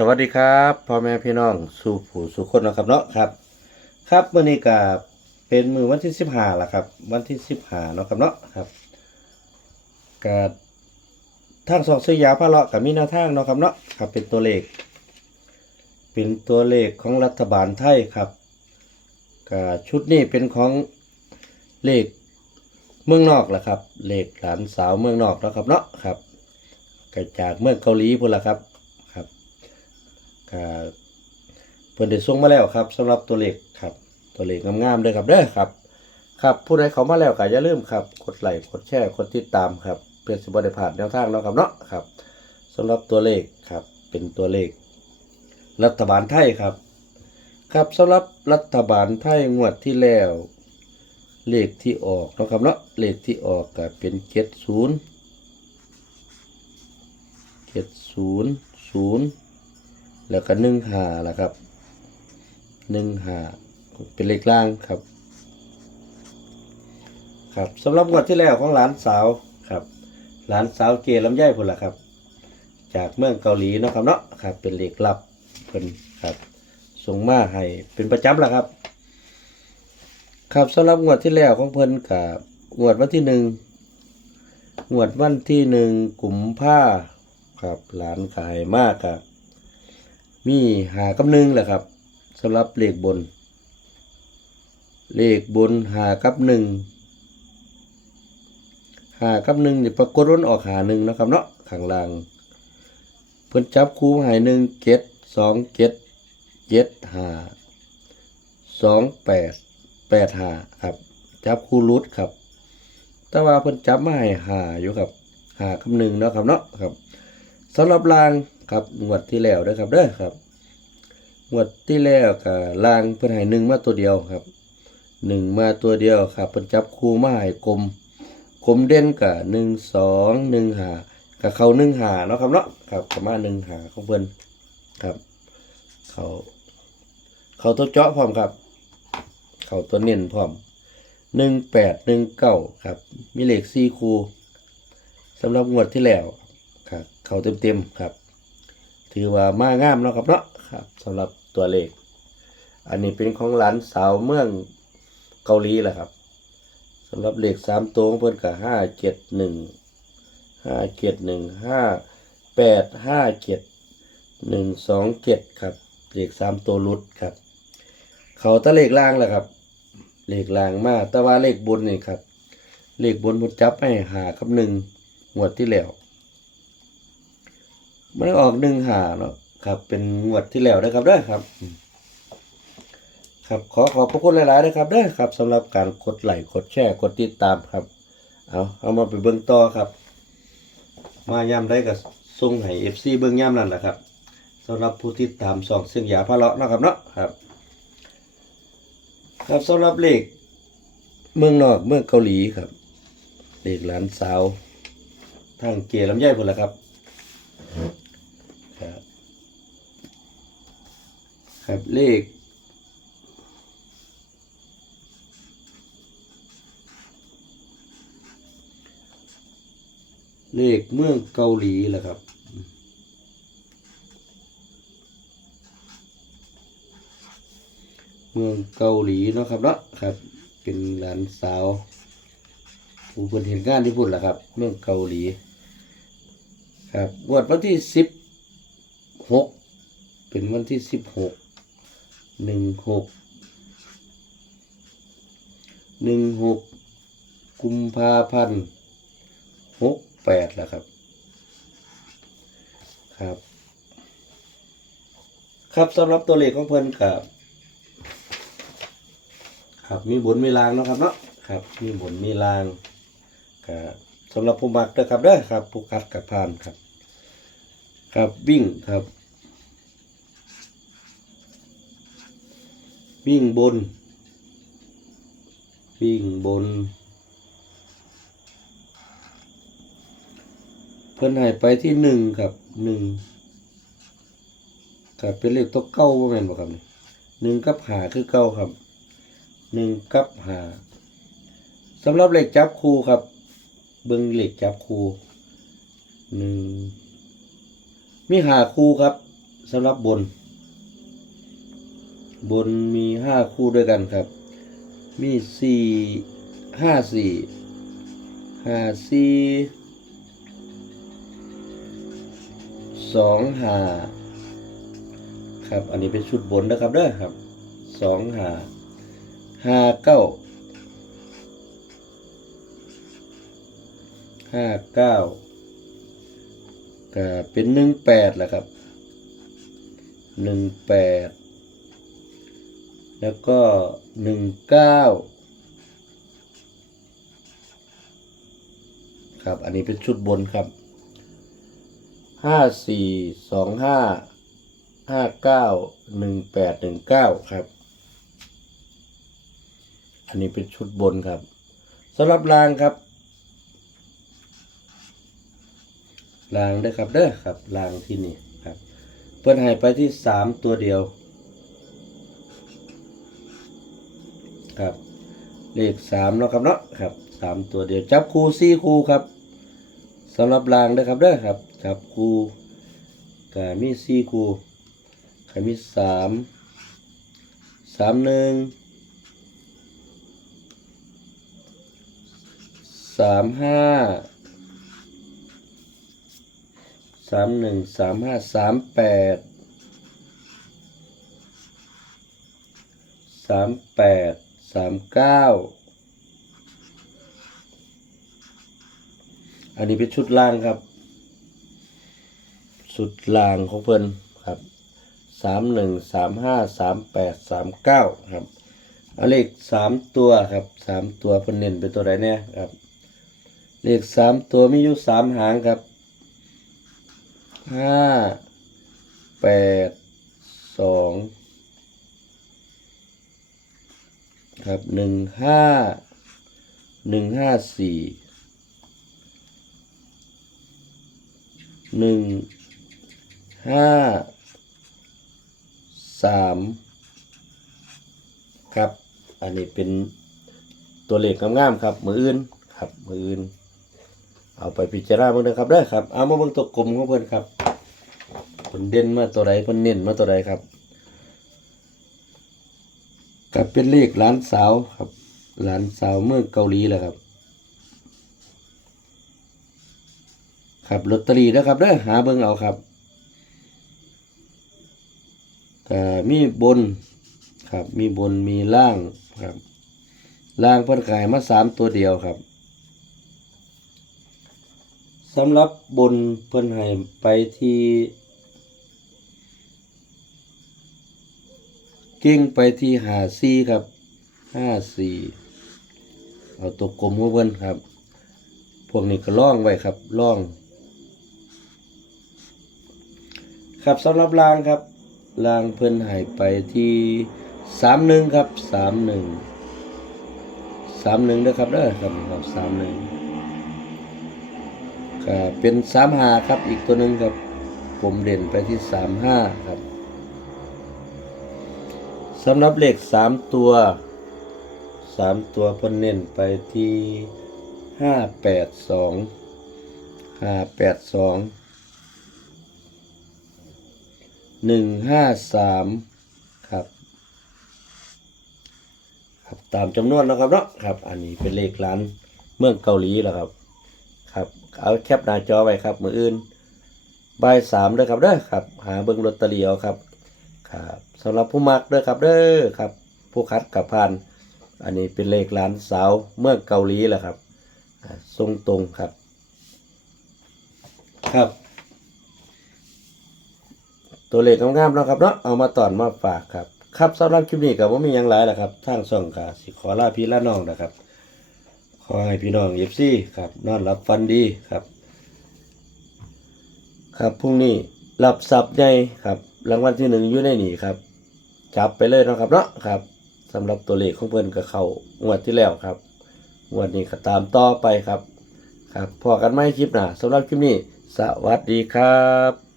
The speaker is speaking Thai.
สวัสดีครับพ่อแม่พี่น้องสู่ผู้สู่คนนะครับเนาะครับ ครับวันนี้ก็เป็นมือวันที่สิบห้าละครับ วันที่สิบห้าเนาะครับเนาะครับก็ทางสองซื้อยาพระเลาะกับมีนวทางเนาะครับเนาะครับเป็นตัวเลข เป็นตัวเลขของรัฐบาลไทยครับก็ชุดนี้เป็นของเลขเมืองนอกแหละครับเลขหลานสาวเมืองนอกเนาะครับเนาะครับก็จากเมืองเกาหลีพุ่นละครับ ก็เพิ่นได้ส่งมาแล้วครับสำหรับตัวเลขครับ ตัวเลขงามๆเลยครับเด้อครับ ครับผู้ใดเขามาแล้วก็อย่าลืมครับ กดไลค์กดแชร์กดติดตามครับเพื่อสิบ่ได้พลาดแนวทางเนาะครับเนาะครับสำหรับตัวเลขครับ เป็นตัวเลข รัฐบาลไทยครับ ครับสำหรับรัฐบาลไทยงวดที่แล้วเลขที่ออกนะครับเนาะเลขที่ออกก็เป็น70 70 แล้วก็หนึ่งหาละครับหนึ่งหาเป็นเลขล่างครับ ครับสำหรับงวดที่แล้วของหลานสาวครับหลานสาวเกลำไยพุ่นละครับ จากเมืองเกาหลีเนาะครับเนาะครับ เป็นเลขลับเพิ่นครับส่งมาให้เป็นประจำละครับ ครับสำหรับงวดที่แล้วของเพิ่นกับงวดวันที่หนึ่งงวดวันที่หนึ่งกลุ่มภาครับหลานขายมากครับ มีหากำหนึ่งแหละครับสำหรับเลขบน เลขบนหากับหนึ่งหากับหนึ่งเนี่ยปรากฏว่าออกหาหนึ่งนะครับเนาะข้างล่างเพิ่นจับคู่ใหายหนึ่งเจ็ดสองเจ็ดเจ็ดหาสองแปดแปดหาครับ จับคู่รุดครับ แต่ว่าเพิ่นจับมาให้หาอยู่ครับหากับหนึ่งเนาะครับเนาะครับสำหรับราง ครับงวดที่แล้วเด้อครับเด้อครับงวดที่แล้วก็รางเพิ่นให้หนึ่งมาตัวเดียวครับหนึ่งมาตัวเดียวครับเพิ่นจับคู่มาให้กลมกลมเด่นกับหนึ่งสองหนึ่งหากับเขาหนึ่งหาเนาะครับเนาะครับประมาณหนึ่งหาของเพิ่นครับ เขาเขาตัวเจาะพร้อมครับ เขาตัวเน้นพร้อมหนึ่งแปดหนึ่งเก้าครับ มีเลขสี่คู่สำหรับงวดที่แล้วครับ เขาเต็มๆครับ ถือว่ามางามเนาะครับเนาะครับสำหรับตัวเลข อันนี้เป็นของหลานสาวเมืองเกาหลีแหละครับสำหรับเลขสามตัวของเพิ่นกับห้าเจ็ดหนึ่งห้าเจ็ดหนึ่งห้าแปดห้าเจ็ดหนึ่งสองเจ็ดครับเลขสามตัวรุดครับ เขาตะเลขล่างแหละครับ เลขล่างมากแต่ว่าเลขบนนี่ครับ เลขบนมันจับให้หากับหนึ่งงวดที่แล้ว มันออกหนึ่งหาเนาะครับ เป็นงวดที่แล้วนะครับเด้อครับ ครับขอขอบพระคุณหลายๆนะครับเด้อครับสำหรับการกดไลค์กดแชร์กดติดตามครับ เอาเอามาไปเบิ่งต่อครับ มาย่ำได้กับส่งให้เอฟซีเบิ่งย่ำนั่นแหละครับสำหรับผู้ที่ตามสองเสียงยาพะเลาะนะครับเนาะครับ ครับสำหรับเลขเมืองนอกเมืองเกาหลีครับเลขหลานสาว ทางเกลำไยพุ่นละครับ ครับเลข เลขเมืองเกาหลีแหละครับเมืองเกาหลีเนาะครับเนาะครับ เป็นหลานสาวผู้คนเห็นงานที่พูดแหละครับ เมืองเกาหลี ครับวันที่สิบหกเป็นวันที่สิบหก หนึ่งหกหนึ่งหกกุมภาพันธ์หกแปดแล้วครับ ครับ ครับสำหรับตัวเลขของเพิ่นกับครับมีบนมีลางนะครับเนาะครับ มีบนมีลางครับสำหรับผู้มักเด้อครับเด้อครับผู้คัดกับพานครับ ครับวิ่งครับ วิ่งบน วิ่งบน เพิ่นให้ไปที่หนึ่งครับหนึ่งครับเป็นเลขตัวเก้าว่าแม่นบ่ครับหนึ่งกับหาคือเก้าครับหนึ่งกับหาสำหรับเหล็กจับคูครับ เบิ้งเหล็กจับคูหนึ่งมีหาคูครับสำหรับบน บนมีห้าคู่ด้วยกันครับ มีสี่ห้าสี่ห้าสี่สองห้าครับ อันนี้เป็นชุดบนนะครับเด้อครับสองห้าห้าเก้าห้าเก้าก็เป็นหนึ่งแปดแหละครับหนึ่งแปด แล้วก็หนึ่งเก้าครับ อันนี้เป็นชุดบนครับห้าสี่สองห้าห้าเก้าหนึ่งแปดหนึ่งเก้าครับ อันนี้เป็นชุดบนครับสำหรับรางครับรางเด้ครับเด้อครับรางที่นี่ครับ เพื่อนให้ไปที่สามตัวเดียว ครับ เลขสามเนาะครับเนาะครับสามตัวเดียวจับคู่สี่คู่ครับสำหรับรางนะครับเด้อครับ จับคู่ก็มีสี่คู่ก็มีสามสามหนึ่งสามห้าสามหนึ่งสามห้าสามแปดสามแปด สามเก้าอันนี้เป็นชุดล่างครับ ชุดล่างของเพิ่นครับสามหนึ่งสามห้าสามแปดสามเก้าครับเอาเลขสามตัวครับสามตัวเพิ่นเน้นเป็นตัวใดเนี่ยครับเลขสามตัวมีอยู่สามหางครับห้าแปดสอง ครับหนึ่งห้าหนึ่งห้าสี่หนึ่งห้าสามครับ อันนี้เป็นตัวเลขงามๆครับ มืออื่นครับมืออื่น เอาไปพิจารณาเบิ่งนะครับได้ครับ เอามาเบิ่งตัวกลมของเพิ่อนครับเพิ่นเด่นมาตัวใดเพิ่นเน้นมาตัวใดครับ กับเป็นเลขหลานสาวครับ หลานสาวเมื่อเกาหลีแหละครับ ครับลอตเตอรี่นะครับเด้อหาเบิ่งเอาครับก็มีบนครับ มีบนมีล่างครับ ล่างเพิ่นขายมาสามตัวเดียวครับสำหรับบนเพิ่นให้ไปที่ เก่งไปที่หาซีครับห้าสี่เอาตัวกลมของเพิ่นครับ พวกนี้ก็ล่องไว้ครับล่อง ครับสำหรับรางครับรางเพิ่นให้ไปที่สามหนึ่งครับสามหนึ่งสามหนึ่งนะครับเด้อครับครับสามหนึ่งก็เป็นสามหาครับอีกตัวหนึ่งครับผมเด่นไปที่สามห้าค สำหรับเลขสามตัวสามตัวเพิ่นเน้นไปที่ห้าแปดสองห้าแปดสองหนึ่งห้าสามครับครับตามจำนวนนะครับเนาะครับ อันนี้เป็นเลขร้านเมืองเกาหลีแล้วครับครับ เอาแคปหน้าจอไว้ครับ มืออื่นบ่ายสามเด้อครับเด้อครับ หาเบิ่งลอตเตอรี่เอาครับครับ สำหรับผู้มักเด้อครับเด้อครับ ผู้คัดกับพาน อันนี้เป็นเลขหลานสาวเมื่อเกาหลีแหละครับทรงตรงครับ ครับ ตัวเลขงามๆเนาะครับเนาะเอามาตอนมาฝากครับ ครับสำหรับคลิปนี้ก็บ่มีหยังหลายแหละครับทางช่องก็สิขอลาพี่ลาน้องนะครับ ขอให้พี่น้องเอฟซี่ครับนอนหลับฝันดีครับ ครับพรุ่งนี้รับทรัพย์ใหญ่ครับรางวัลที่หนึ่งอยู่ในนี่ครับ จับไปเลยนะครับเนาะครับสำหรับตัวเลขของเพิ่นก็เข้างวดที่แล้วครับงวดนี้ก็ตามต่อไปครับ ครับพอกันไหมคลิปหน้าสำหรับคลิปนี้ สวัสดีครับ